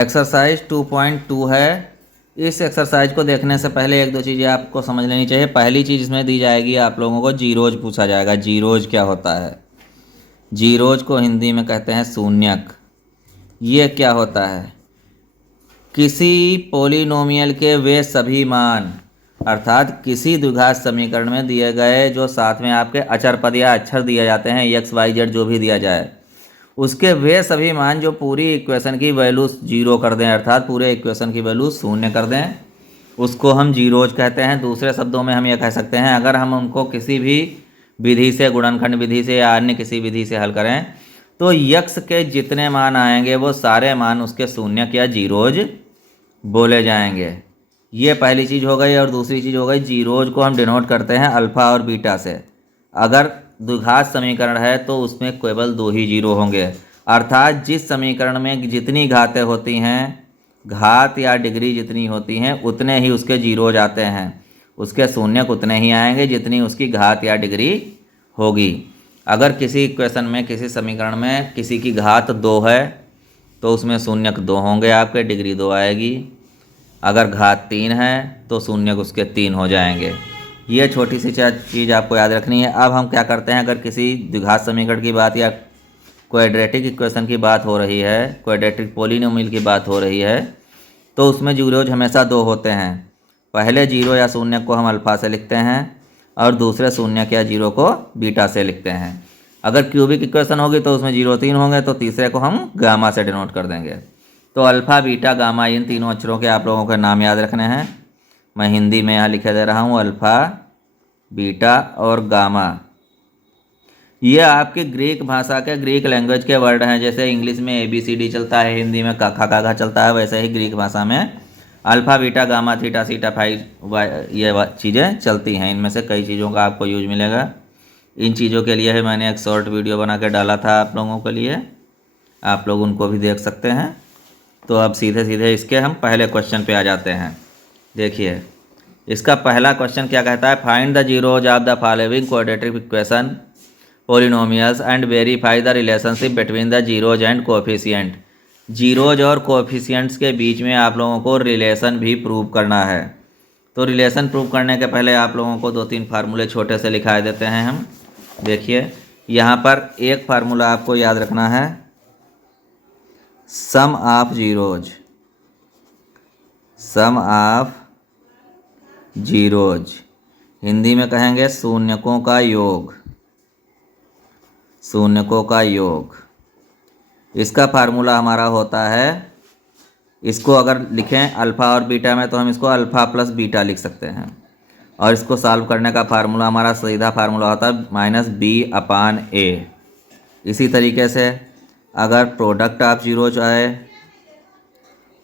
Exercise 2.2 है। इस exercise को देखने से पहले एक दो चीज़ें आपको समझ लेनी चाहिए। पहली चीज़ इसमें दी जाएगी, आप लोगों को जीरोज पूछा जाएगा। जीरोज क्या होता है? जीरोज को हिंदी में कहते हैं शून्यक। ये क्या होता है? किसी पोलिनोमियल के वे सभी मान, अर्थात किसी द्विघात समीकरण में दिए गए जो साथ में आपके अचर पद या अक्षर दिए जाते हैं, एक्स वाई जेड जो भी दिया जाए, उसके वे सभी मान जो पूरी इक्वेशन की वैल्यू जीरो कर दें, अर्थात पूरे इक्वेशन की वैल्यू शून्य कर दें, उसको हम जीरोज कहते हैं। दूसरे शब्दों में हम ये कह सकते हैं, अगर हम उनको किसी भी विधि से, गुणनखंड विधि से या अन्य किसी विधि से हल करें तो यक्स के जितने मान आएंगे वो सारे मान उसके शून्यक या जीरोज बोले जाएंगे। ये पहली चीज़ हो गई। और दूसरी चीज़ हो गई, जीरोज को हम डिनोट करते हैं अल्फ़ा और बीटा से। अगर द्विघात समीकरण है तो उसमें केवल दो ही जीरो होंगे, अर्थात जिस समीकरण में जितनी घातें होती हैं, घात या डिग्री जितनी होती हैं, उतने ही उसके जीरोज आते हैं। उसके शून्यक उतने ही आएंगे जितनी उसकी घात या डिग्री होगी। अगर किसी इक्वेशन में, किसी समीकरण में किसी की घात 2 है तो उसमें शून्यक 2 होंगे आपके, डिग्री 2 आएगी। अगर घात 3 है तो शून्यक उसके 3 हो जाएंगे। ये छोटी सी चीज़ आपको याद रखनी है। अब हम क्या करते हैं, अगर किसी द्विघात समीकरण की बात या क्वाड्रेटिक इक्वेशन की बात हो रही है, क्वाड्रेटिक पोलिनोमियल की बात हो रही है, तो उसमें जीरोज हमेशा 2 होते हैं। पहले जीरो या शून्य को हम अल्फ़ा से लिखते हैं और दूसरे शून्य या जीरो को बीटा से लिखते हैं। अगर क्यूबिक इक्वेशन होगी तो उसमें 0 3 होंगे, तो तीसरे को हम गामा से डिनोट कर देंगे। तो अल्फ़ा, बीटा, गामा, इन तीनों अक्षरों के आप लोगों के नाम याद रखने हैं। मैं हिंदी में यहाँ लिखे दे रहा हूँ, अल्फ़ा, बीटा और गामा। ये आपके ग्रीक भाषा के, ग्रीक लैंग्वेज के वर्ड हैं। जैसे इंग्लिश में ABCD चलता है, हिंदी में क ख ग घ चलता है, वैसे ही ग्रीक भाषा में अल्फ़ा, बीटा, गामा, थीटा, सीटा, फाई, ये चीज़ें चलती हैं। इनमें से कई चीज़ों का आपको यूज मिलेगा। इन चीज़ों के लिए ही मैंने एक शॉर्ट वीडियो बना के डाला था आप लोगों के लिए, आप लोग उनको भी देख सकते हैं। तो अब सीधे सीधे इसके हम पहले क्वेश्चन पे आ जाते हैं। देखिए, इसका पहला क्वेश्चन क्या कहता है, find the zeros of the following quadratic equation polynomials and verify the relationship between the zeros and coefficient. Zeros और कोफिशिएंट्स के बीच में आप लोगों को रिलेशन भी प्रूव करना है। तो रिलेशन प्रूव करने के पहले आप लोगों को 2-3 फार्मूले छोटे से लिखा देते हैं हम। देखिए, यहाँ पर एक फार्मूला आपको याद रखना है, sum of zeros. Sum of zeros Hindi में कहेंगे शून्यकों का योग। शून्यकों का योग, इसका फार्मूला हमारा होता है, इसको अगर लिखें अल्फ़ा और बीटा में तो हम इसको अल्फ़ा प्लस बीटा लिख सकते हैं। और इसको सॉल्व करने का फार्मूला हमारा सीधा फार्मूला होता है -b/a। इसी तरीके से अगर प्रोडक्ट ऑफ जीरोज आए,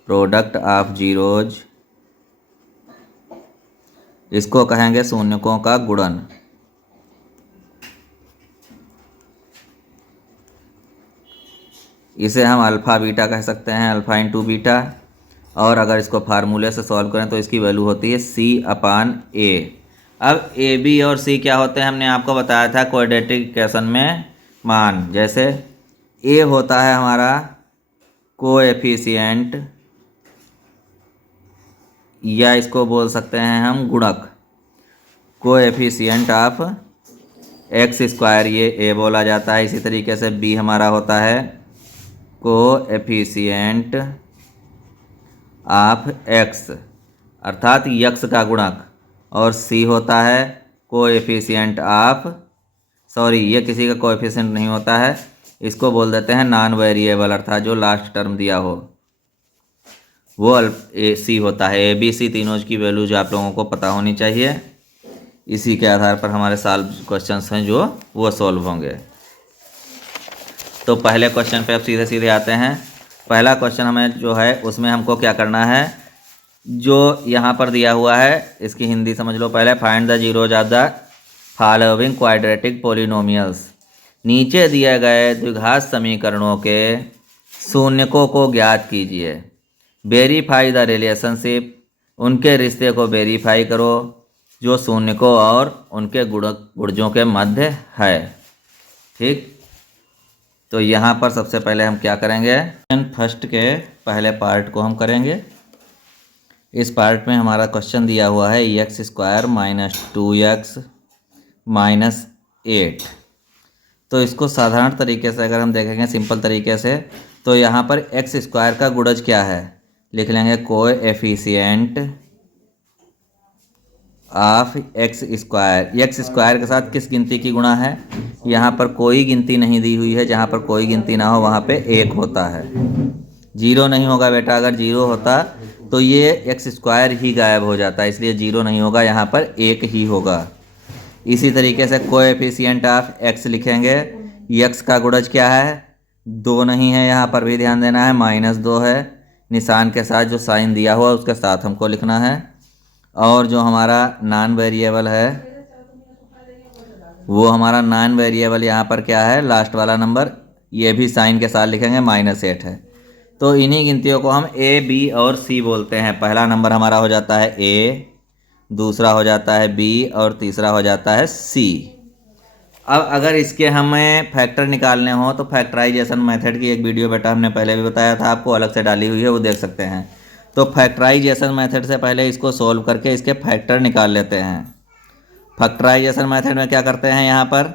प्रोडक्ट ऑफ जीरोज, इसको कहेंगे शून्यकों का गुणन। इसे हम अल्फ़ा बीटा कह सकते हैं, अल्फ़ा इंटू बीटा। और अगर इसको फार्मूले से सॉल्व करें तो इसकी वैल्यू होती है c/a। अब ए बी और सी क्या होते हैं, हमने आपको बताया था क्वाड्रेटिक इक्वेशन में मान। जैसे ए होता है हमारा कोएफिशिएंट, या इसको बोल सकते हैं हम गुणक, कोएफिशिएंट ऑफ x², ये ए बोला जाता है। इसी तरीके से बी हमारा होता है कोएफिशिएंट ऑफ x, अर्थात यक्स का गुणक। और सी होता है कोएफिशिएंट ऑफ, सॉरी ये किसी का कोएफिशिएंट नहीं होता है, इसको बोल देते हैं नॉन वेरिएबल, अर्थात जो लास्ट टर्म दिया हो वो सी होता है। ABC तीनों की वैल्यूज आप लोगों को पता होनी चाहिए। इसी के आधार पर हमारे सॉल्व क्वेश्चंस हैं जो वो सॉल्व होंगे। तो पहले क्वेश्चन पे अब सीधे सीधे आते हैं। पहला क्वेश्चन हमें जो है उसमें हमको क्या करना है, जो यहाँ पर दिया हुआ है इसकी हिंदी समझ लो पहले। Find the zeros of the following quadratic polynomials. नीचे दिए गए द्विघात समीकरणों के शून्यकों को ज्ञात कीजिए। वेरीफाई द रिलेशनशिप, उनके रिश्ते को वेरीफाई करो जो शून्यकों और उनके गुणजों के मध्य है। ठीक, तो यहाँ पर सबसे पहले हम क्या करेंगे, फर्स्ट के पहले पार्ट को हम करेंगे। इस पार्ट में हमारा क्वेश्चन दिया हुआ है x square minus 2x minus 8। तो इसको साधारण तरीके से अगर हम देखेंगे सिंपल तरीके से, तो यहाँ पर एक्स स्क्वायर का गुणज क्या है, लिख लेंगे coefficient of x square. X square के साथ किस गिनती की गुणा है, यहाँ पर कोई गिनती नहीं दी हुई है, जहाँ पर कोई गिनती ना हो वहाँ पे 1 होता है। 0 नहीं होगा बेटा, अगर 0 होता तो ये एक्स स्क्वायर ही गायब हो जाता है, इसलिए 0 नहीं होगा, यहाँ पर 1 ही होगा। इसी तरीके से कोएफिशिएंट ऑफ एक्स लिखेंगे। एक्स का गुणज क्या है, 2 नहीं है, यहाँ पर भी ध्यान देना है, -2 है। निशान के साथ जो साइन दिया हुआ उसके साथ हमको लिखना है। और जो हमारा नॉन वेरिएबल है वो हमारा नॉन वेरिएबल यहाँ पर क्या है, लास्ट वाला नंबर, ये भी साइन के साथ लिखेंगे, -8 है। तो इन्हीं गिनतियों को हम ए, बी और सी बोलते हैं। पहला नंबर हमारा हो जाता है ए, दूसरा हो जाता है बी और तीसरा हो जाता है सी। अब अगर इसके हमें फैक्टर निकालने हो तो फैक्टराइजेशन मेथड की एक वीडियो बेटा हमने पहले भी बताया था आपको, अलग से डाली हुई है, वो देख सकते हैं। तो फैक्टराइजेशन मेथड से पहले इसको सोल्व करके इसके फैक्टर निकाल लेते हैं। फैक्टराइजेशन मेथड में क्या करते हैं, यहाँ पर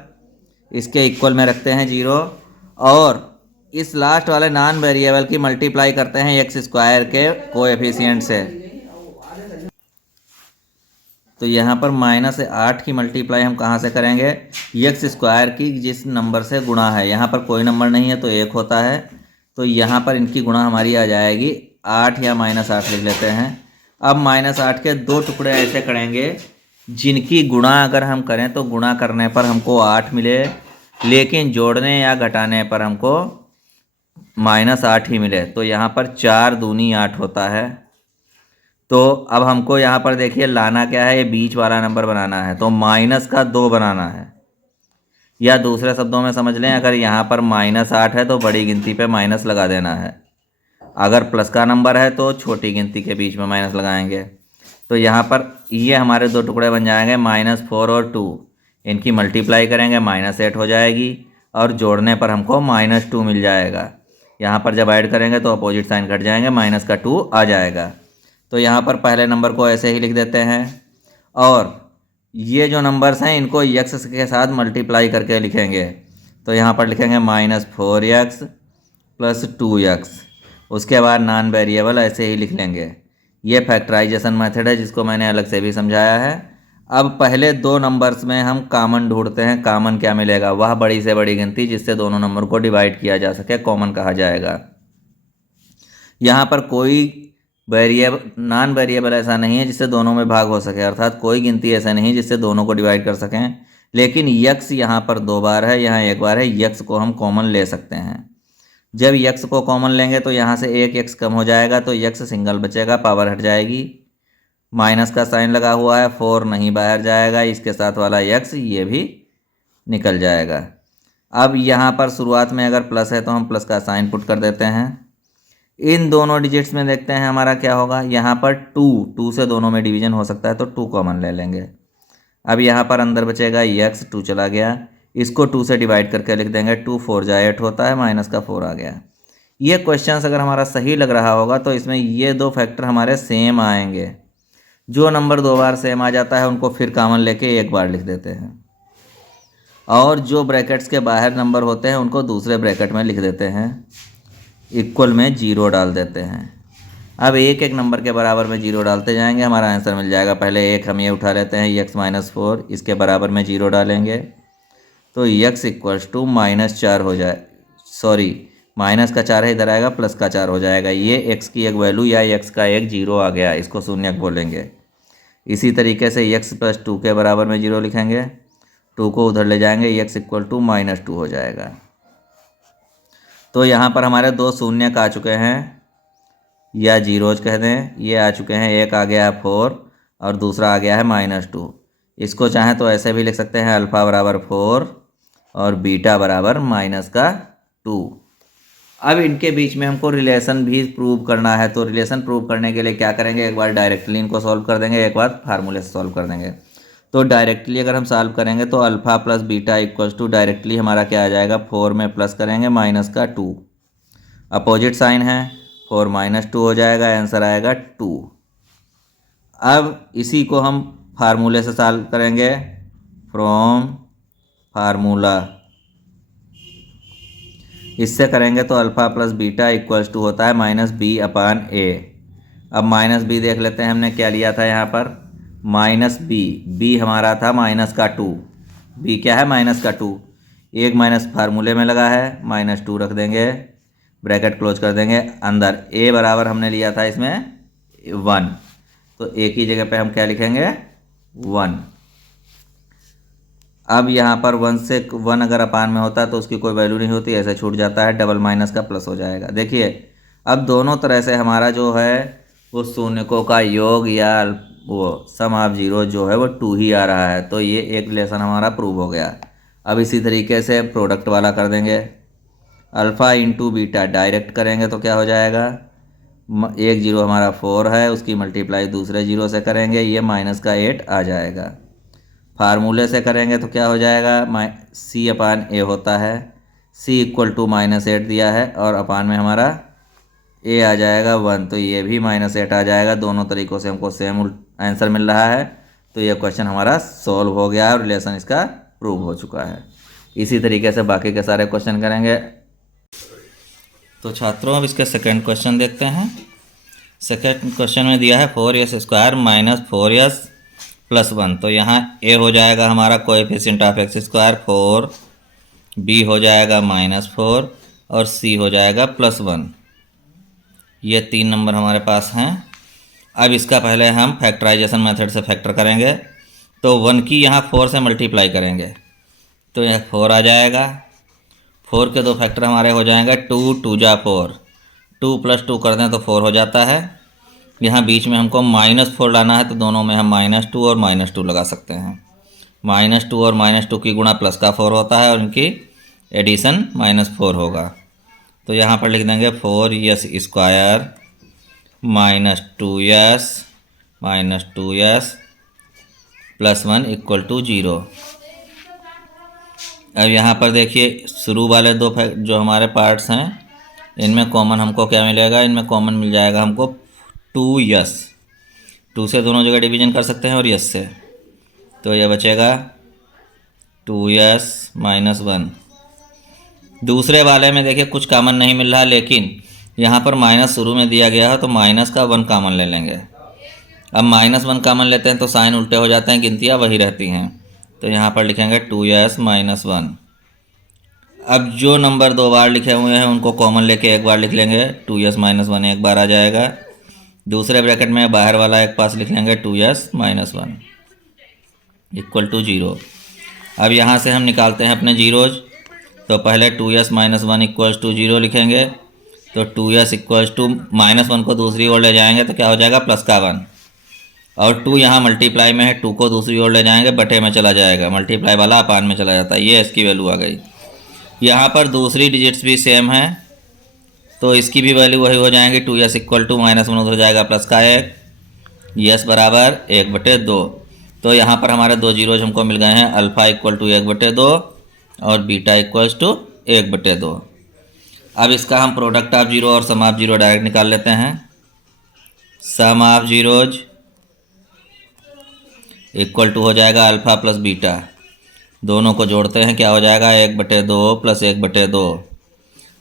इसके इक्वल में रखते हैं 0 और इस लास्ट वाले नॉन वेरिएबल की मल्टीप्लाई करते हैं एक्स स्क्वायर के कोएफिशिएंट से। तो यहाँ पर -8 की मल्टीप्लाई हम कहाँ से करेंगे, एक्स स्क्वायर की जिस नंबर से गुणा है, यहाँ पर कोई नंबर नहीं है तो 1 होता है, तो यहाँ पर इनकी गुणा हमारी आ जाएगी 8 या -8 लिख लेते हैं। अब -8 के 2 टुकड़े ऐसे करेंगे जिनकी गुणा अगर हम करें तो गुणा करने पर हमको 8 मिले, लेकिन जोड़ने या घटाने पर हमको -8 ही मिले। तो यहाँ पर 4 दूनी 8 होता है। तो अब हमको यहाँ पर देखिए लाना क्या है, ये बीच वाला नंबर बनाना है, तो -2 बनाना है। या दूसरे शब्दों में समझ लें, अगर यहाँ पर -8 है तो बड़ी गिनती पे माइनस लगा देना है, अगर प्लस का नंबर है तो छोटी गिनती के बीच में माइनस लगाएंगे। तो यहाँ पर ये हमारे 2 टुकड़े बन जाएंगे, -4 और 2, इनकी मल्टीप्लाई करेंगे -8 हो जाएगी और जोड़ने पर हमको -2 मिल जाएगा। यहाँ पर जब ऐड करेंगे तो अपोजिट साइन घट जाएंगे, -2 आ जाएगा। तो यहाँ पर पहले नंबर को ऐसे ही लिख देते हैं और ये जो नंबर्स हैं इनको एक्स के साथ मल्टीप्लाई करके लिखेंगे। तो यहाँ पर लिखेंगे -4x + 2x, उसके बाद नॉन वेरिएबल ऐसे ही लिख लेंगे। ये फैक्टराइजेशन मेथड है जिसको मैंने अलग से भी समझाया है। अब पहले 2 नंबर्स में हम कॉमन ढूंढते हैं। कॉमन क्या मिलेगा, वह बड़ी से बड़ी गिनती जिससे दोनों नंबर को डिवाइड किया जा सके, कॉमन कहा जाएगा। यहाँ पर कोई नॉन वेरिएबल ऐसा नहीं है जिससे दोनों में भाग हो सके, अर्थात कोई गिनती ऐसा नहीं जिससे दोनों को डिवाइड कर सकें। लेकिन यक्स यहाँ पर 2 बार है, यहाँ 1 बार है, यक्स को हम कॉमन ले सकते हैं। जब यक्स को कॉमन लेंगे तो यहाँ से एक यक्स कम हो जाएगा, तो यक्स सिंगल बचेगा, पावर हट जाएगी, माइनस का साइन लगा हुआ है, 4 नहीं बाहर जाएगा, इसके साथ वाला यक्स ये भी निकल जाएगा। अब यहाँ पर शुरुआत में अगर प्लस है तो हम प्लस का साइन पुट कर देते हैं। इन दोनों डिजिट्स में देखते हैं हमारा क्या होगा, यहाँ पर 2 से दोनों में डिवीजन हो सकता है तो 2 कॉमन ले लेंगे। अब यहाँ पर अंदर बचेगा यक्स, 2 चला गया, इसको 2 से डिवाइड करके लिख देंगे, 2 4 जा 8 होता है, -4 आ गया। ये क्वेश्चन अगर हमारा सही लग रहा होगा तो इसमें ये 2 फैक्टर हमारे सेम आएंगे। जो नंबर 2 बार सेम आ जाता है उनको फिर कॉमन लेके 1 बार लिख देते हैं, और जो ब्रैकेट्स के बाहर नंबर होते हैं उनको दूसरे ब्रैकेट में लिख देते हैं, इक्वल में 0 डाल देते हैं। अब एक एक नंबर के बराबर में 0 डालते जाएंगे, हमारा आंसर मिल जाएगा। पहले एक हम ये उठा लेते हैं, x -4, इसके बराबर में 0 डालेंगे तो x = -4 हो जाए, सॉरी माइनस का 4 है इधर आएगा, प्लस का 4 हो जाएगा। ये x की एक वैल्यू या x का एक 0 आ गया, इसको शून्यक बोलेंगे। इसी तरीके से x + 2 के बराबर में 0 लिखेंगे, 2 को उधर ले जाएंगे, x = -2 हो जाएगा। तो यहाँ पर हमारे 2 शून्यक आ चुके हैं, या जीरोज कह दें, ये आ चुके हैं। एक आ गया है 4 और दूसरा आ गया है -2। इसको चाहें तो ऐसे भी लिख सकते हैं, अल्फ़ा = 4 और बीटा = -2। अब इनके बीच में हमको रिलेशन भी प्रूव करना है। तो रिलेशन प्रूव करने के लिए क्या करेंगे, एक बार डायरेक्टली इनको सॉल्व कर देंगे, एक बार फार्मूले से सॉल्व कर देंगे। तो डायरेक्टली अगर हम सॉल्व करेंगे तो अल्फ़ा + बीटा = डायरेक्टली हमारा क्या आ जाएगा, 4 में प्लस करेंगे -2, अपोजिट साइन है, 4 माइनस 2 हो जाएगा, आंसर आएगा 2। अब इसी को हम फार्मूले से सॉल्व करेंगे। फ्रॉम फार्मूला इससे करेंगे तो alpha plus beta equals to होता है माइनस बी अपान ए। अब माइनस बी देख लेते हैं, हमने क्या लिया था यहाँ पर, माइनस बी हमारा था माइनस का 2। बी क्या है, माइनस का 2। एक माइनस फार्मूले में लगा है, माइनस 2 रख देंगे, ब्रैकेट क्लोज कर देंगे। अंदर ए बराबर हमने लिया था इसमें 1, तो ए की जगह पे हम क्या लिखेंगे, 1। अब यहाँ पर 1 से 1 अगर अपान में होता है तो उसकी कोई वैल्यू नहीं होती, ऐसे छूट जाता है, डबल माइनस का प्लस हो जाएगा। देखिए अब दोनों तरह से हमारा जो है वो शून्यकों का योग या वो सम ऑफ जीरो जो है वो 2 ही आ रहा है, तो ये एक रिलेशन हमारा प्रूव हो गया। अब इसी तरीके से प्रोडक्ट वाला कर देंगे। अल्फ़ा इंटू बीटा डायरेक्ट करेंगे तो क्या हो जाएगा, एक जीरो हमारा 4 है, उसकी मल्टीप्लाई दूसरे जीरो से करेंगे, ये माइनस का 8 आ जाएगा। फार्मूले से करेंगे तो क्या हो जाएगा, सी अपान ए होता है, सी इक्वल टू माइनस 8 दिया है और अपान में हमारा ए आ जाएगा 1, तो ये भी माइनस 8 आ जाएगा। दोनों तरीक़ों से हमको सेम आंसर मिल रहा है, तो ये क्वेश्चन हमारा सॉल्व हो गया है और रिलेशन इसका प्रूव हो चुका है। इसी तरीके से बाकी के सारे क्वेश्चन करेंगे। तो छात्रों अब इसके सेकंड क्वेश्चन देखते हैं। सेकंड क्वेश्चन में दिया है 4s square minus 4s plus 1, तो यहाँ ए हो जाएगा हमारा coefficient of x square 4, b हो जाएगा -4 और सी हो जाएगा +1। ये 3 नंबर हमारे पास हैं। अब इसका पहले हम फैक्टराइजेशन मेथड से फैक्टर करेंगे, तो 1 की यहाँ 4 से मल्टीप्लाई करेंगे तो यह 4 आ जाएगा। 4 के 2 फैक्टर हमारे हो जाएंगे 2 2 जा 4, 2 + 2 कर दें तो 4 हो जाता है। यहाँ बीच में हमको -4 लाना है, तो दोनों में हम -2 और -2 लगा सकते हैं। -2 और -2 की गुणा प्लस का 4 होता है और इनकी एडिशन -4 होगा। तो यहाँ पर लिख देंगे 4s square -2s plus 1 equal to 0। अब यहाँ पर देखिए शुरू वाले दो जो हमारे पार्ट्स हैं इनमें कॉमन हमको क्या मिलेगा, इनमें कॉमन मिल जाएगा हमको 2s। 2 से दोनों जगह डिवीजन कर सकते हैं और यस से, तो यह बचेगा 2s - 1। दूसरे वाले में देखिए कुछ कॉमन नहीं मिल रहा, लेकिन यहाँ पर माइनस शुरू में दिया गया है तो माइनस का 1 कॉमन ले लेंगे। अब -1 कॉमन लेते हैं तो साइन उल्टे हो जाते हैं, गिनतियाँ वही रहती हैं, तो यहाँ पर लिखेंगे 2s - 1। अब जो नंबर 2 बार लिखे हुए हैं उनको कॉमन लेके एक बार लिख लेंगे, 2s - 1 एक बार आ जाएगा। दूसरे ब्रैकेट में बाहर वाला एक पास लिख लेंगे 2s - 1 इक्वल टू 0। अब यहाँ से हम निकालते हैं अपने जीरोज, तो पहले 2s - 1 इक्वल्स टू 0 लिखेंगे, तो 2s इक्वल्स टू -1 को दूसरी ओर ले जाएंगे तो क्या हो जाएगा प्लस का 1, और 2 यहाँ मल्टीप्लाई में है, 2 को दूसरी ओर ले जाएंगे बटे में चला जाएगा, मल्टीप्लाई वाला अपान में चला जाता है, ये इसकी वैल्यू आ गई। यहाँ पर दूसरी डिजिट्स भी सेम है तो इसकी भी वैल्यू वही हो जाएंगी, 2s इक्वल टू -1 उधर जाएगा प्लस का 1, यस बराबर 1/2। तो यहाँ पर हमारे 2 जीरोज हमको मिल गए हैं, अल्फ़ा इक्वल टू 1/2 और बीटा इक्वल्स टू 1/2। अब इसका हम प्रोडक्ट ऑफ जीरो और सम ऑफ जीरो डायरेक्ट निकाल लेते हैं। सम ऑफ जीरोज इक्वल टू हो जाएगा अल्फ़ा प्लस बीटा, दोनों को जोड़ते हैं क्या हो जाएगा 1/2 प्लस 1/2,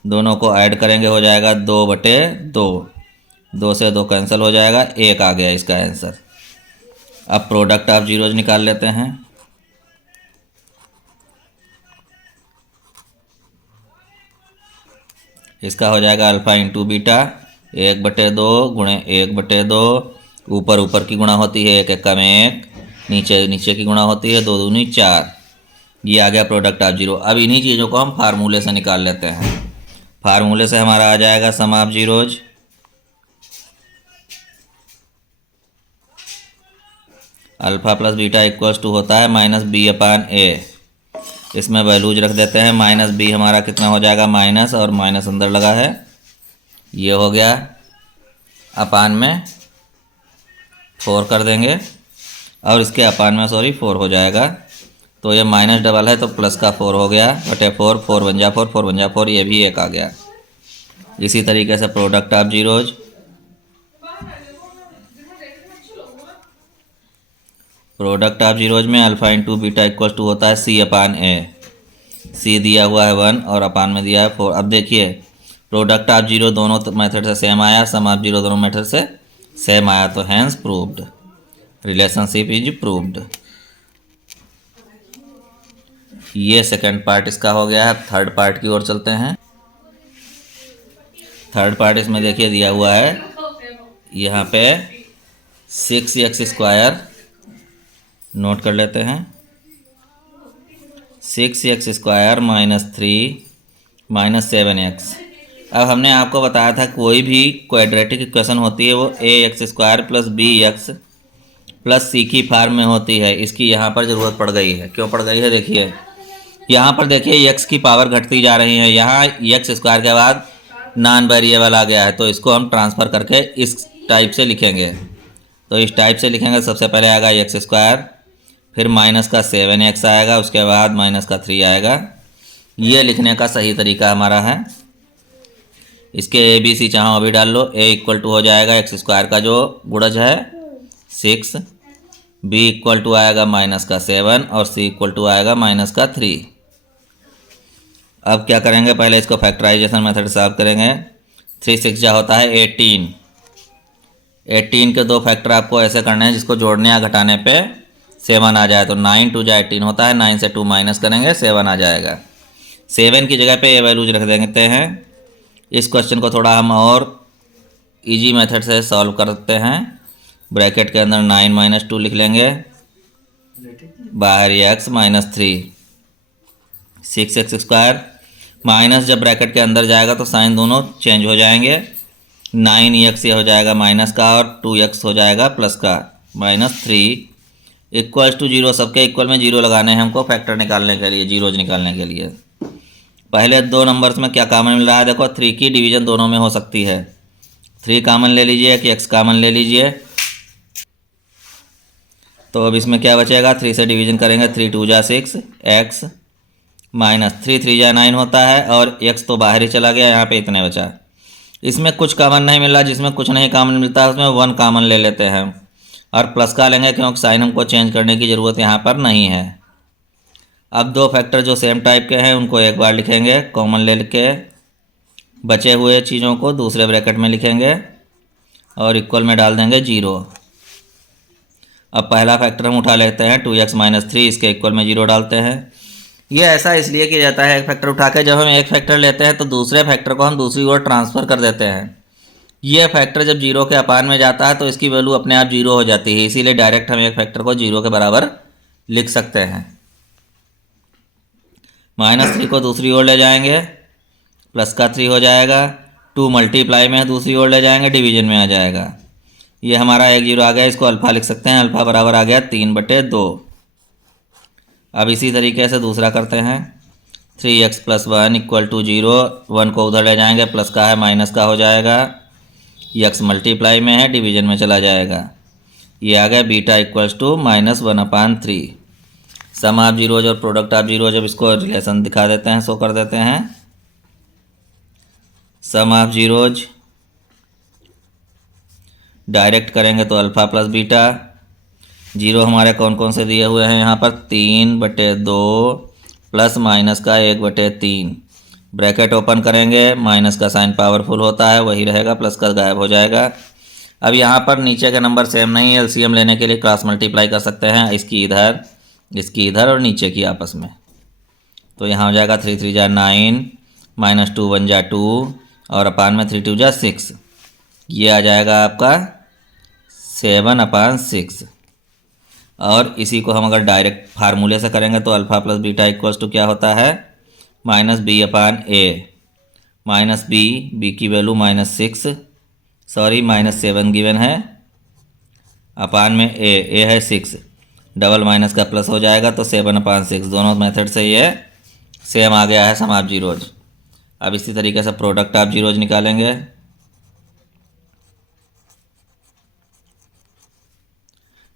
दोनों को ऐड करेंगे हो जाएगा 2/2, 2 से 2 कैंसिल हो जाएगा, 1 आ गया इसका आंसर। अब प्रोडक्ट ऑफ जीरोज निकाल लेते हैं। इसका हो जाएगा अल्फ़ा इंटू बीटा 1/2 गुणे 1/2, ऊपर ऊपर की गुणा होती है 1 एकम 1, नीचे नीचे की गुणा होती है 2 दूनी 4। ये आ गया प्रोडक्ट ऑफ जीरो। अब इन्हीं चीज़ों को हम फार्मूले से निकाल लेते हैं। फार्मूले से हमारा आ जाएगा sum of zeros, alpha plus beta equals to होता है -b/a। इसमें वैल्यूज रख देते हैं, -b हमारा कितना हो जाएगा माइनस, और माइनस अंदर लगा है, ये हो गया, अपान में 4 कर देंगे और इसके अपान में 4 हो जाएगा, तो ये माइनस डबल है तो प्लस का 4 हो गया बटे 4, 4 × 1 = 4, 4 × 4 ये भी 1 आ गया। इसी तरीके से product of zeros, product of zeros में alpha into beta equal to होता है सी अपान ए। सी दिया हुआ है 1 और अपान में दिया है 4। अब देखिए प्रोडक्ट ऑफ जीरो दोनों मेथड से सेम आया, सम ऑफ जीरो दोनों मेथड से सेम आया, तो hence proved, relationship is proved. ये सेकंड पार्ट इसका हो गया है। थर्ड पार्ट की ओर चलते हैं। थर्ड पार्ट इसमें देखिए दिया हुआ है यहाँ पे 6x² नोट कर लेते हैं। 6x² minus 3 minus 7x। अब हमने आपको बताया था कोई भी क्वाड्रेटिक इक्वेशन होती है वो ax² plus bx plus c की फॉर्म में होती है। इसकी यहाँ पर ज़रूरत पड़ गई है। क्यों पड़ गई है? देखिए यहाँ पर देखिए x की पावर घटती जा रही है। यहाँ x² के बाद नॉन वेरिएबल आ गया है, तो इसको हम ट्रांसफ़र करके इस टाइप से लिखेंगे। तो इस टाइप से लिखेंगे, सबसे पहले आएगा x², फिर माइनस का 7x आएगा, उसके बाद माइनस का 3 आएगा। ये लिखने का सही तरीका हमारा है। इसके ABC चाहो अभी डाल लो। a इक्वल टू हो जाएगा x² का जो गुणज है 6, b इक्वल टू आएगा माइनस का 7 और c इक्वल टू आएगा माइनस का 3। अब क्या करेंगे, पहले इसको फैक्टराइजेशन मेथड से सॉल्व करेंगे। 3 6 जा होता है 18। 18 के दो फैक्टर आपको ऐसे करने हैं जिसको जोड़ने या घटाने पे 7 आ जाए। तो 9 2 जा 18 होता है, 9 से 2 माइनस करेंगे 7 आ जाएगा। 7 की जगह पे ये वैल्यूज रख देते हैं। इस क्वेश्चन को थोड़ा हम और इजी मेथड से सॉल्व करते हैं। ब्रैकेट के अंदर 9 माइनस 2 लिख लेंगे, बाहर x माइनस 3, 6x² माइनस जब ब्रैकेट के अंदर जाएगा तो साइन दोनों चेंज हो जाएंगे। 9x ये हो जाएगा माइनस का और 2x हो जाएगा प्लस का, माइनस 3 इक्वल्स टू 0। सबके इक्वल में 0 लगाने हैं हमको फैक्टर निकालने के लिए, जीरोज निकालने के लिए। पहले दो नंबर्स में क्या कॉमन मिल रहा है? देखो 3 की डिवीजन दोनों में हो सकती है। 3 कॉमन ले लीजिए कि x कॉमन ले लीजिए। तो अब इसमें क्या बचेगा? 3 से डिवीजन करेंगे, 3 2 जा 6, x माइनस 3 3 जा 9 होता है और x तो बाहर ही चला गया, यहाँ पे इतने बचा। इसमें कुछ कॉमन नहीं मिल रहा, जिसमें कुछ नहीं कॉमन मिलता है उसमें 1 कॉमन ले लेते हैं और प्लस का लेंगे क्योंकि साइन हमको चेंज करने की ज़रूरत यहाँ पर नहीं है। अब दो फैक्टर जो सेम टाइप के हैं उनको एक बार लिखेंगे कॉमन ले के, बचे हुए चीज़ों को दूसरे ब्रैकेट में लिखेंगे और इक्वल में डाल देंगे 0। अब पहला फैक्टर हम उठा लेते हैं 2x माइनस 3, इसके इक्वल में 0 डालते हैं। ये ऐसा इसलिए किया जाता है एक फैक्टर उठा के, जब हम एक फैक्टर लेते हैं तो दूसरे फैक्टर को हम दूसरी ओर ट्रांसफ़र कर देते हैं। ये फैक्टर जब 0 के अपान में जाता है तो इसकी वैल्यू अपने आप 0 हो जाती है, इसीलिए डायरेक्ट हम एक फैक्टर को 0 के बराबर लिख सकते हैं। माइनस 3 को दूसरी ओर ले जाएंगे, प्लस का 3 हो जाएगा। 2 मल्टीप्लाई में दूसरी ओर ले जाएंगे, डिवीजन में आ जाएगा। ये हमारा 1 0 आ गया, इसको अल्फ़ा लिख सकते हैं। अल्फ़ा बराबर आ गया 3/2। अब इसी तरीके से दूसरा करते हैं। 3x plus 1 equal to 0। 1 को उधर ले जाएंगे, प्लस का है माइनस का हो जाएगा। x मल्टीप्लाई में है, डिवीजन में चला जाएगा। ये आ गया beta equals to -1/3। Sum of zeros और प्रोडक्ट ऑफ जीरोज, अब इसको रिलेशन दिखा देते हैं, शो कर देते हैं। सम ऑफ जीरोज डायरेक्ट करेंगे तो अल्फ़ा प्लस बीटा। 0 हमारे कौन कौन से दिए हुए हैं यहाँ पर? 3/2 प्लस माइनस का 1/3। ब्रैकेट ओपन करेंगे, माइनस का साइन पावरफुल होता है, वही रहेगा, प्लस का गायब हो जाएगा। अब यहाँ पर नीचे के नंबर सेम नहीं है, एलसीएम लेने के लिए क्रॉस मल्टीप्लाई कर सकते हैं, इसकी इधर और नीचे की आपस में। तो यहाँ हो जाएगा 3 3 जा 9, -2 1 जा 2 और अपान में 3 2 जा 6। ये आ जाएगा आपका 7/6। और इसी को हम अगर डायरेक्ट फार्मूले से करेंगे तो alpha plus beta equals to क्या होता है? -b/a। माइनस बी की वैल्यू -7 गिवन है, अपान में ए है 6, डबल माइनस का प्लस हो जाएगा तो 7/6। दोनों मेथड से ये सेम आ गया है सम ऑफ जीरोज। अब इसी तरीके से प्रोडक्ट ऑफ जीरोज निकालेंगे।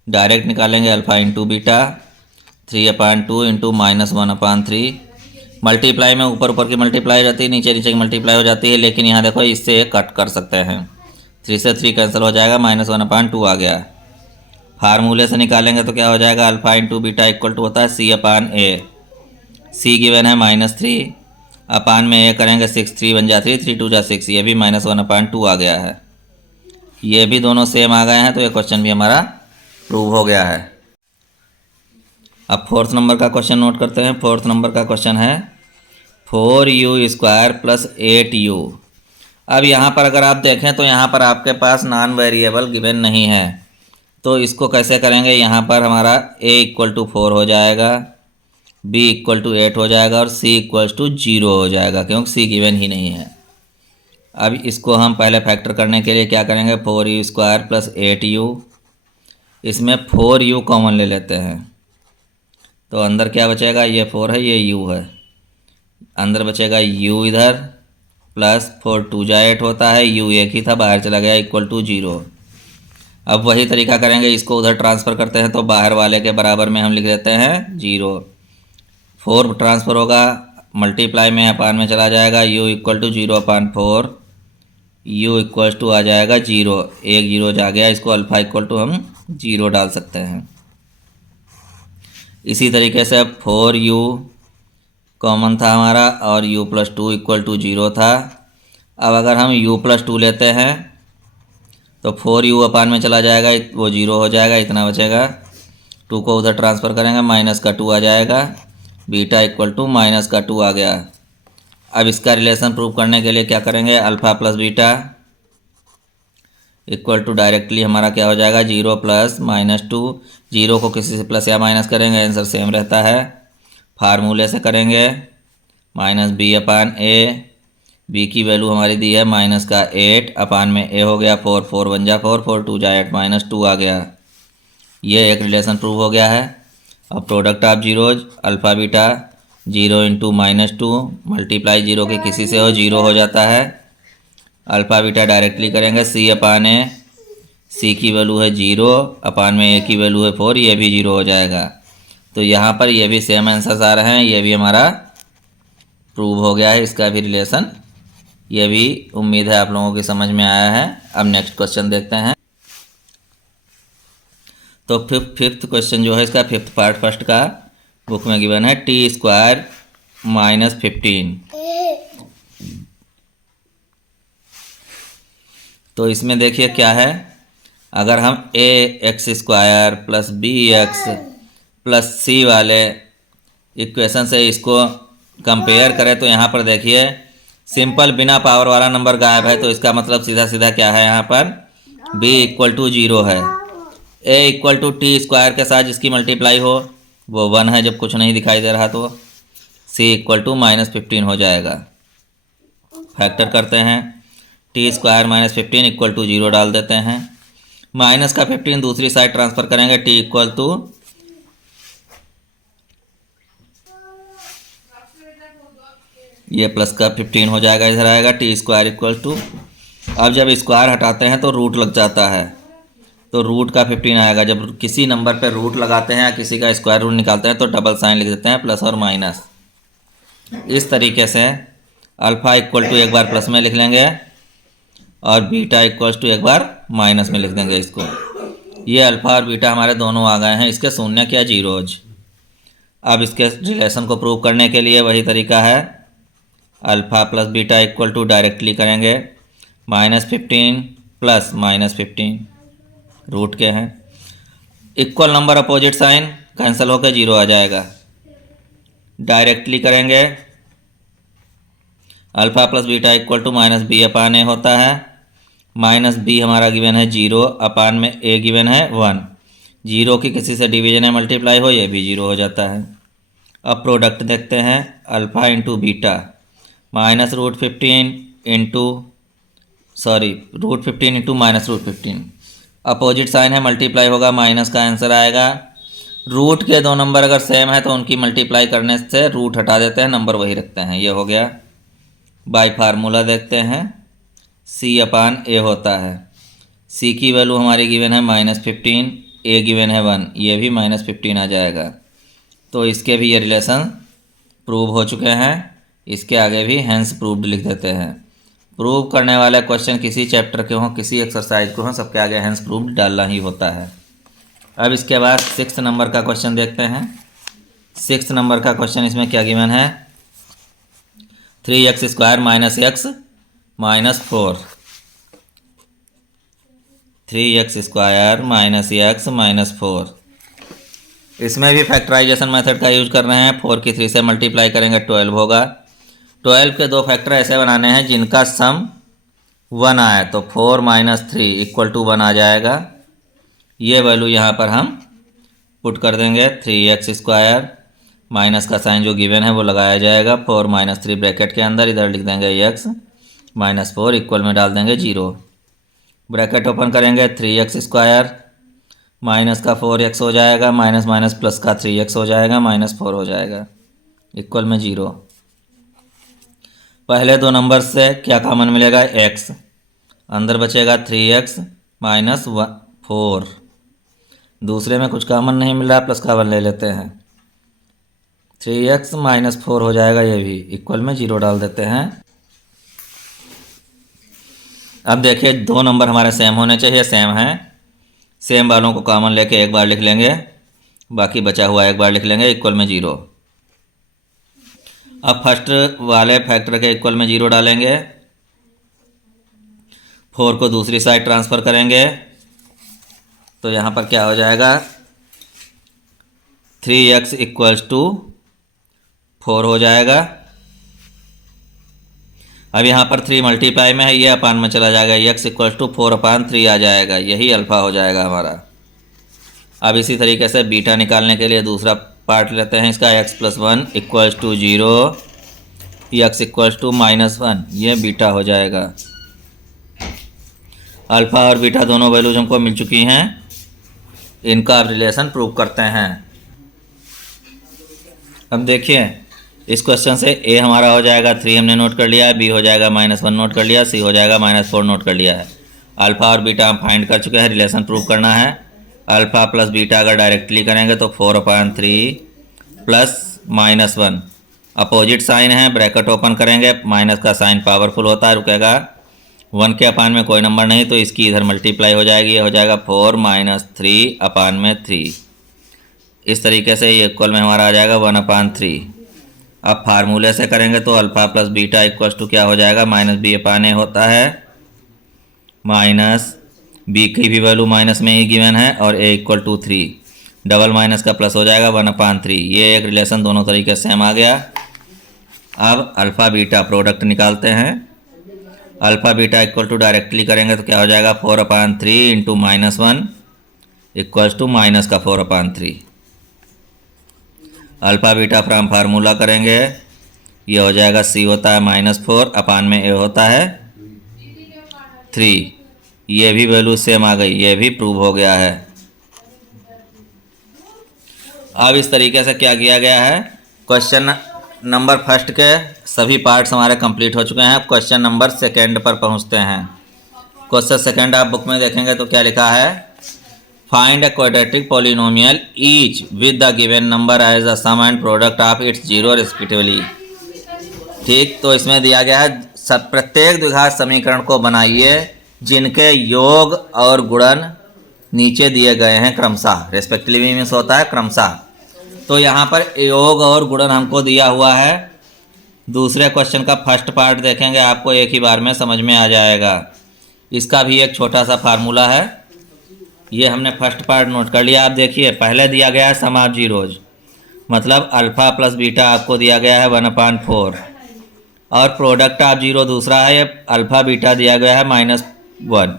डायरेक्ट निकालेंगे alpha into beta, 3/2 into -1/3। Multiply में ऊपर ऊपर की मल्टीप्लाई हो जाती है, नीचे नीचे की मल्टीप्लाई हो जाती है, लेकिन यहाँ देखो इससे कट कर सकते हैं। 3 से 3 कैंसिल हो जाएगा, -1/2 आ गया। फार्मूले से निकालेंगे तो क्या हो जाएगा, alpha into beta equal to होता है C/A। सी गिवन है -3, अपान में ए करेंगे 6, 3 बन जा 3, 3 2 जा 6, ये भी -1/2 आ गया है। ये भी दोनों सेम आ गए हैं, तो ये क्वेश्चन भी हमारा प्रूव हो गया है। अब 4th नंबर का क्वेश्चन नोट करते हैं। 4th नंबर का क्वेश्चन है 4u² + 8u। अब यहाँ पर अगर आप देखें तो यहाँ पर आपके पास नॉन वेरिएबल गिवन नहीं है, तो इसको कैसे करेंगे। यहाँ पर हमारा a = 4 हो जाएगा, b = 8 हो जाएगा और c = 0 हो जाएगा, क्योंकि c गिवन ही नहीं है। अब इसको हम पहले फैक्टर करने के लिए क्या करेंगे, 4u² + 8u। इसमें 4u कॉमन ले लेते हैं, तो अंदर क्या बचेगा, ये 4 है, ये u है, अंदर बचेगा u इधर, प्लस 4 2 जा 8 होता है, u एक ही था बाहर चला गया, = 0। अब वही तरीका करेंगे, इसको उधर ट्रांसफ़र करते हैं तो बाहर वाले के बराबर में हम लिख देते हैं 0। 4 ट्रांसफ़र होगा, मल्टीप्लाई में अपान में चला जाएगा, u = 0/4, u = आ जाएगा 0, एक 0 जा गया, इसको अल्फ़ा = हम 0 डाल सकते हैं। इसी तरीके से 4u कॉमन था हमारा और u + 2 = 0 था। अब अगर हम u + 2 लेते हैं तो 4u अपान में चला जाएगा, वो 0 हो जाएगा, इतना बचेगा। 2 को उधर ट्रांसफ़र करेंगे, -2 आ जाएगा, बीटा = -2 आ गया। अब इसका रिलेशन प्रूव करने के लिए क्या करेंगे, अल्फ़ा + बीटा = डायरेक्टली हमारा क्या हो जाएगा, 0 + -2। 0 को किसी से प्लस या माइनस करेंगे, आंसर सेम रहता है। फार्मूले से करेंगे -b/a, b की वैल्यू हमारी दी है -8, अपान में a हो गया 4, 4 बन जा 4, 4 2 जा 8, -2 आ गया। ये एक रिलेशन प्रूव हो गया है। अब product of zeros, alpha beta 0 × -2 multiply 0 के किसी से हो 0 हो जाता है। अल्फ़ा बीटा डायरेक्टली करेंगे, C/A, C की वैल्यू है 0, अपान में A की वैल्यू है 4, ये भी 0 हो जाएगा। तो यहाँ पर ये भी सेम आंसर्स आ रहे हैं, ये भी हमारा प्रूव हो गया है, इसका भी रिलेशन। ये भी उम्मीद है आप लोगों की समझ में आया है। अब नेक्स्ट क्वेश्चन देखते हैं। तो फिफ्थ क्वेश्चन जो है इसका, फिफ्थ पार्ट फर्स्ट का बुक में गिवन है, t² - 15। तो इसमें देखिए क्या है, अगर हम ax² + bx + c वाले इक्वेशन से इसको कंपेयर करें तो यहाँ पर देखिए सिंपल बिना पावर वाला नंबर गायब है, तो इसका मतलब सीधा सीधा क्या है, यहाँ पर b = 0 है। a = t² के साथ जिसकी मल्टीप्लाई हो वो 1 है, जब कुछ नहीं दिखाई दे रहा तो c = -15 हो जाएगा। फैक्टर करते हैं, t² - 15 = 0 डाल देते हैं, माइनस का 15 दूसरी साइड ट्रांसफ़र करेंगे, t = ये प्लस का 15 हो जाएगा, इधर आएगा t² = अब जब स्क्वायर हटाते हैं तो रूट लग जाता है, तो रूट का 15 आएगा। जब किसी नंबर पे रूट लगाते हैं या किसी का स्क्वायर रूट निकालते हैं तो डबल साइन लिख देते हैं, प्लस और माइनस। इस तरीके से अल्फ़ा = एक बार प्लस में लिख लेंगे और बीटा = एक बार माइनस में लिख देंगे इसको। ये अल्फ़ा और बीटा हमारे दोनों आ गए हैं, इसके शून्य क्या, जीरोज। अब इसके रिलेशन को प्रूव करने के लिए वही तरीका है, अल्फ़ा + बीटा = डायरेक्टली करेंगे, -15 + -15 रूट के हैं, equal number opposite sign cancel होकर 0 आ जाएगा। डायरेक्टली करेंगे, अल्फ़ा + बीटा = -b/a होता है, -b हमारा गिवन है 0, अपान में a गिवन है 1। 0 की किसी से डिवीजन है मल्टीप्लाई हो, ये भी 0 हो जाता है। अब प्रोडक्ट देखते हैं, अल्फ़ा × बीटा -√15 × -√15 अपोजिट साइन है, मल्टीप्लाई होगा, माइनस का आंसर आएगा। रूट के दो नंबर अगर सेम है तो उनकी मल्टीप्लाई करने से रूट हटा देते हैं, नंबर वही रखते हैं, ये हो गया। बाय फार्मूला देखते हैं, C/A होता है, C की वैल्यू हमारी गिवन है -15, A गिवन है 1, ये भी -15 आ जाएगा। तो इसके भी ये रिलेशन प्रूव हो चुके हैं। इसके आगे भी हैंस प्रूव्ड लिख देते हैं। प्रूव करने वाले क्वेश्चन किसी चैप्टर के हों, किसी एक्सरसाइज को हों, सबके आगे हैंस प्रूव्ड डालना ही होता है। अब इसके बाद 6 नंबर का क्वेश्चन देखते हैं। 6 नंबर का क्वेश्चन इसमें क्या गिवन है, 3x square minus x minus 4। 3x square minus x minus 4। इसमें भी फैक्टराइजेशन मेथड का यूज कर रहे हैं। 4 की 3 से मल्टीप्लाई करेंगे 12 होगा। 12 के दो फैक्टर ऐसे बनाने हैं जिनका सम 1 आए, तो 4 माइनस 3 इक्वल टू 1 आ जाएगा। ये वैल्यू यहाँ पर हम पुट कर देंगे। 3x स्क्वायर माइनस का साइन जो गिवन है वो लगाया जाएगा 4 माइनस 3 ब्रैकेट के अंदर, इधर लिख देंगे x माइनस 4 इक्वल में डाल देंगे 0। ब्रैकेट ओपन करेंगे 3x स्क्वायर माइनस का 4x हो जाएगा, माइनस माइनस प्लस का 3x हो जाएगा, माइनस 4 हो जाएगा इक्वल में 0। पहले दो नंबर से क्या कॉमन मिलेगा, x, अंदर बचेगा 3x माइनस 4। दूसरे में कुछ कॉमन नहीं मिल रहा, प्लस कॉमन ले लेते हैं, 3x माइनस 4 हो जाएगा, ये भी इक्वल में 0 डाल देते हैं। अब देखिए दो नंबर हमारे सेम होने चाहिए, सेम हैं। सेम वालों को कॉमन लेके एक बार लिख लेंगे, बाकी बचा हुआ एक बार लिख लेंगे, इक्वल में 0। अब फर्स्ट वाले फैक्टर के इक्वल में 0 डालेंगे, 4 को दूसरी साइड ट्रांसफ़र करेंगे तो यहाँ पर क्या हो जाएगा, 3x इक्वल्स टू 4 हो जाएगा। अब यहाँ पर 3 मल्टीप्लाई में है, ये अपान में चला जाएगा, x इक्वल्स टू 4/3 आ जाएगा, यही अल्फ़ा हो जाएगा हमारा। अब इसी तरीके से बीटा निकालने के लिए दूसरा पार्ट लेते हैं इसका, x plus 1 equals to 0, x equals to minus 1, ये बीटा हो जाएगा। अल्फ़ा और बीटा दोनों वैल्यूज हमको मिल चुकी हैं, इनका अब रिलेशन प्रूव करते हैं। अब देखिए इस क्वेश्चन से a हमारा हो जाएगा 3 हमने नोट कर लिया है, b हो जाएगा -1 नोट कर लिया, c हो जाएगा -4 नोट कर लिया है। अल्फ़ा और बीटा हम फाइंड कर चुके हैं, रिलेशन प्रूव करना है। अल्फ़ा प्लस बीटा अगर डायरेक्टली करेंगे तो 4/3 प्लस -1, अपोजिट साइन है, ब्रैकेट ओपन करेंगे, माइनस का साइन पावरफुल होता है, रुकेगा 1 के अपान में कोई नंबर नहीं तो इसकी इधर मल्टीप्लाई हो जाएगी, ये हो जाएगा 4 - 3/3। इस तरीके से ये इक्वल में हमारा आ जाएगा 1/3। अब फार्मूले से करेंगे तो alpha plus beta equals to क्या हो जाएगा, -b/a होता है, माइनस b की भी वैल्यू माइनस में ही गिवन है और a equal to 3, double minus का प्लस हो जाएगा 1/3। ये एक रिलेशन दोनों तरीके से सेम आ गया। अब अल्फ़ा बीटा प्रोडक्ट निकालते हैं। Alpha beta equal to directly करेंगे तो क्या हो जाएगा, 4/3 इंटू -1 इक्वल्स टू माइनस का 4/3। अल्फ़ा बीटा फ्रॉम फार्मूला करेंगे, ये हो जाएगा c होता है -4 अपान में a होता है 3। ये भी वैल्यू सेम आ गई, ये भी प्रूव हो गया है। अब इस तरीके से क्या किया गया है, क्वेश्चन नंबर फर्स्ट के सभी पार्ट्स हमारे कंप्लीट हो चुके हैं। अब क्वेश्चन नंबर सेकंड पर पहुंचते हैं। क्वेश्चन सेकंड आप बुक में देखेंगे तो क्या लिखा है, find a quadratic polynomial each with the given number as a sum and product of its 0 respectively. ठीक, तो इसमें दिया गया है प्रत्येक द्विघात समीकरण को बनाइए जिनके योग और गुणन नीचे दिए गए हैं क्रमशः, रेस्पेक्टिवली मीन्स होता है क्रमशः। तो यहाँ पर योग और गुणन हमको दिया हुआ है। दूसरे क्वेश्चन का फर्स्ट पार्ट देखेंगे आपको एक ही बार में समझ में आ जाएगा। इसका भी एक छोटा सा फार्मूला है, ये हमने फर्स्ट पार्ट नोट कर लिया। आप देखिए पहले दिया गया है सम ऑफ जीरोज, मतलब अल्फ़ा प्लस बीटा आपको दिया गया है 1/4 और प्रोडक्ट ऑफ जीरो दूसरा है, अल्फ़ा बीटा दिया गया है -1।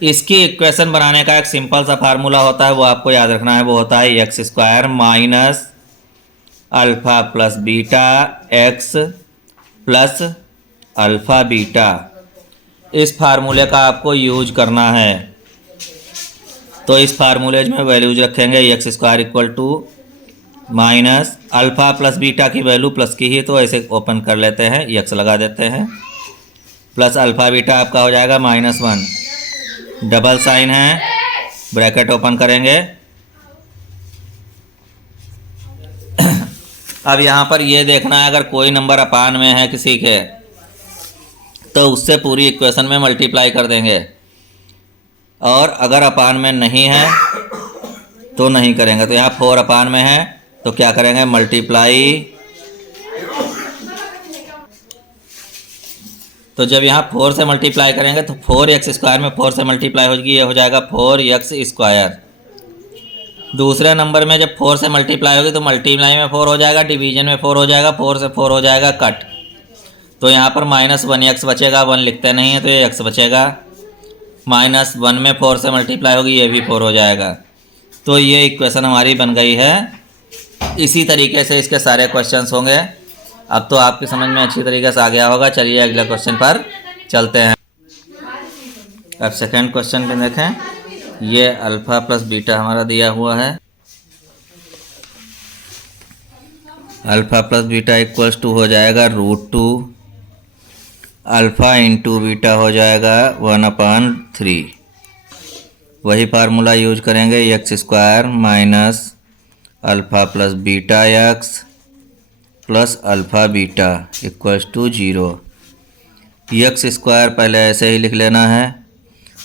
इसकी इक्वेशन बनाने का एक सिंपल सा फार्मूला होता है, वो आपको याद रखना है, वो होता है x square minus alpha plus beta x plus alpha beta. इस फार्मूले का आपको यूज करना है। तो इस फार्मूले में वैल्यूज रखेंगे, x square equal to minus alpha plus beta की वैल्यू प्लस की ही तो ऐसे ओपन कर लेते हैं, x लगा देते हैं, प्लस अल्फ़ा बीटा आपका हो जाएगा -1, डबल साइन है, ब्रैकेट ओपन करेंगे अब यहाँ पर ये देखना है, अगर कोई नंबर अपान में है किसी के तो उससे पूरी इक्वेशन में मल्टीप्लाई कर देंगे, और अगर अपान में नहीं है तो नहीं करेंगे। तो यहाँ 4 अपान में है तो क्या करेंगे, मल्टीप्लाई। तो जब यहाँ 4 से मल्टीप्लाई करेंगे तो 4x² में 4 से मल्टीप्लाई होगी, ये हो जाएगा 4x²। दूसरे नंबर में जब 4 से मल्टीप्लाई होगी तो मल्टीप्लाई में 4 हो जाएगा, डिवीजन में 4 हो जाएगा, 4 से 4 हो जाएगा कट। तो यहाँ पर -1x बचेगा, 1 लिखते नहीं है तो ये x बचेगा। -1 में 4 से मल्टीप्लाई होगी, ये भी 4 हो जाएगा। तो ये इक्वेशन हमारी बन गई है। इसी तरीके से इसके सारे क्वेश्चंस होंगे। अब तो आपकी समझ में अच्छी तरीके से आ गया होगा। चलिए अगले क्वेश्चन पर चलते हैं। अब सेकंड क्वेश्चन में देखें, ये अल्फ़ा प्लस बीटा हमारा दिया हुआ है। Alpha plus beta equals to हो जाएगा √2 अल्फ़ा इंटू बीटा हो जाएगा 1/3। वही फार्मूला यूज करेंगे, x² minus alpha plus beta x plus alpha beta equals to 0। x² पहले ऐसे ही लिख लेना है,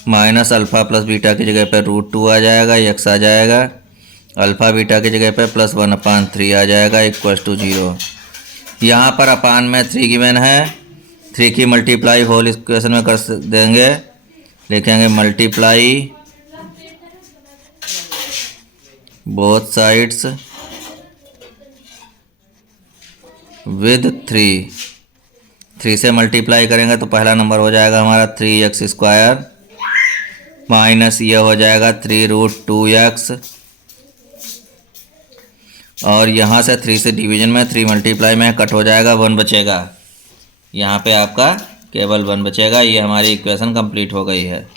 माइनस अल्फ़ा प्लस बीटा की जगह पर √2 आ जाएगा, x आ जाएगा, अल्फ़ा बीटा की जगह पर प्लस 1/3 आ जाएगा इक्वल्स टू 0। यहाँ पर अपान में 3 गिवन है, 3 की मल्टीप्लाई होल इक्वेशन में कर देंगे, लिखेंगे मल्टीप्लाई बोथ साइड्स विद 3 से मल्टीप्लाई करेंगे तो पहला नंबर हो जाएगा हमारा 3x² माइनस ये हो जाएगा 3√2x, और यहाँ से 3 से डिवीजन में 3 मल्टीप्लाई में कट हो जाएगा, 1 बचेगा। यहाँ पे आपका केवल 1 बचेगा। ये हमारी इक्वेशन कंप्लीट हो गई है।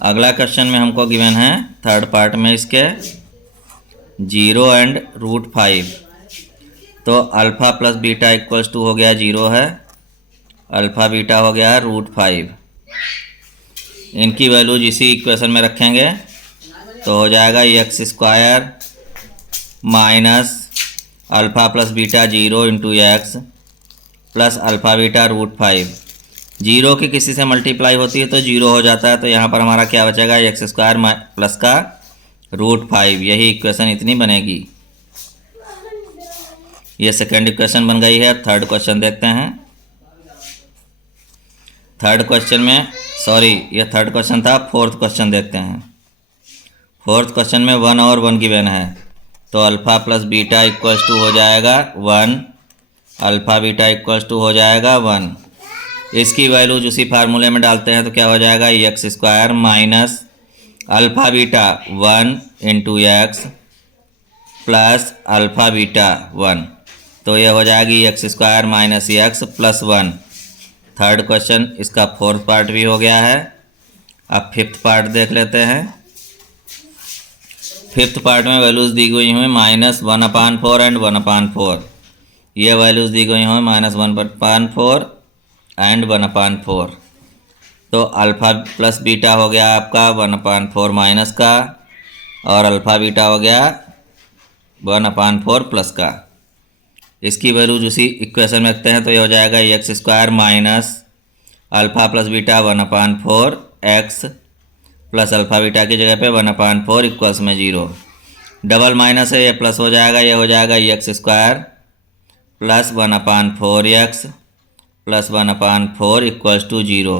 अगला क्वेश्चन में हमको गिवन है थर्ड पार्ट में इसके 0 एंड √5। तो alpha plus beta equals to हो गया 0 है, अल्फ़ा बीटा हो गया √5। इनकी वैल्यूज इसी इक्वेशन में रखेंगे तो हो जाएगा x² minus alpha plus beta 0 into x plus alpha beta √5। 0 की किसी से मल्टीप्लाई होती है तो 0 हो जाता है। तो यहाँ पर हमारा क्या बचेगा, x² प्लस का √5। यही इक्वेशन इतनी बनेगी। ये सेकेंड इक्वेशन बन गई है। थर्ड क्वेश्चन देखते हैं। थर्ड क्वेश्चन में ये थर्ड क्वेश्चन था, फोर्थ क्वेश्चन देखते हैं। फोर्थ क्वेश्चन में 1 और 1 गिवन है, तो alpha plus beta equals to हो जाएगा 1, अल्फ़ा बीटा इक्वल्स टू हो जाएगा 1। इसकी वैल्यूज उसी फार्मूले में डालते हैं तो क्या हो जाएगा, x² minus alpha beta 1 into x plus alpha beta 1। तो ये हो जाएगी x² minus x plus 1। Third question इसका फोर्थ पार्ट भी हो गया है। अब फिफ्थ पार्ट देख लेते हैं। फिफ्थ पार्ट में वैल्यूज दी गई हुई -1/4 एंड 1/4। ये वैल्यूज दी गई हुई -1/4 एंड 1/4। तो अल्फ़ा प्लस बीटा हो गया आपका 1/4 माइनस का, और अल्फ़ा बीटा हो गया 1/4 प्लस का। इसकी वैल्यूज उसी इक्वेशन में रखते हैं तो ये हो जाएगा x² minus alpha plus beta 1/4 x plus alpha beta की जगह पे 1/4 इक्वल्स में 0। डबल माइनस है, ये प्लस हो जाएगा, ये हो जाएगा x² plus 1/4 x plus 1/4 equals to 0।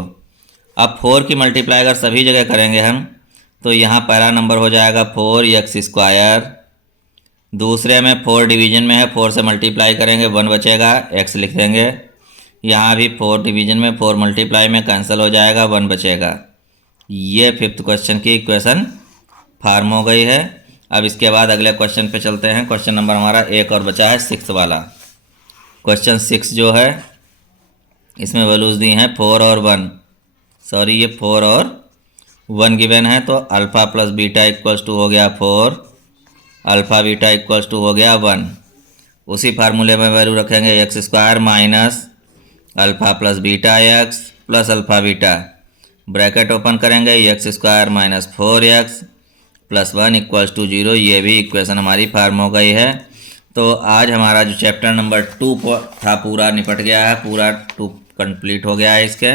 अब 4 की मल्टीप्लाई अगर सभी जगह करेंगे हम तो यहाँ पहला नंबर हो जाएगा 4x²। दूसरे में 4 डिवीजन में है, 4 से मल्टीप्लाई करेंगे 1 बचेगा, x लिख देंगे। यहाँ भी 4 डिवीजन में 4 मल्टीप्लाई में कैंसिल हो जाएगा, 1 बचेगा। ये फिफ्थ क्वेश्चन की इक्वेशन फार्म हो गई है। अब इसके बाद अगले क्वेश्चन पे चलते हैं। क्वेश्चन नंबर हमारा एक और बचा है, 6 वाला। क्वेश्चन 6 जो है इसमें वैल्यूज दी हैं 4 और 1। ये 4 और 1 गिवन है। तो alpha plus beta equals to हो गया 4, अल्फ़ा बीटा इक्वल्स टू हो गया 1। उसी फार्मूले में वैल्यू रखेंगे x² minus alpha plus beta x plus alpha beta, bracket open करेंगे x² माइनस 4x +1 = 0, ये भी इक्वेशन हमारी फार्म हो गई है। तो आज हमारा जो चैप्टर नंबर 2 था पूरा निपट गया है, पूरा 2 कंप्लीट हो गया है इसके।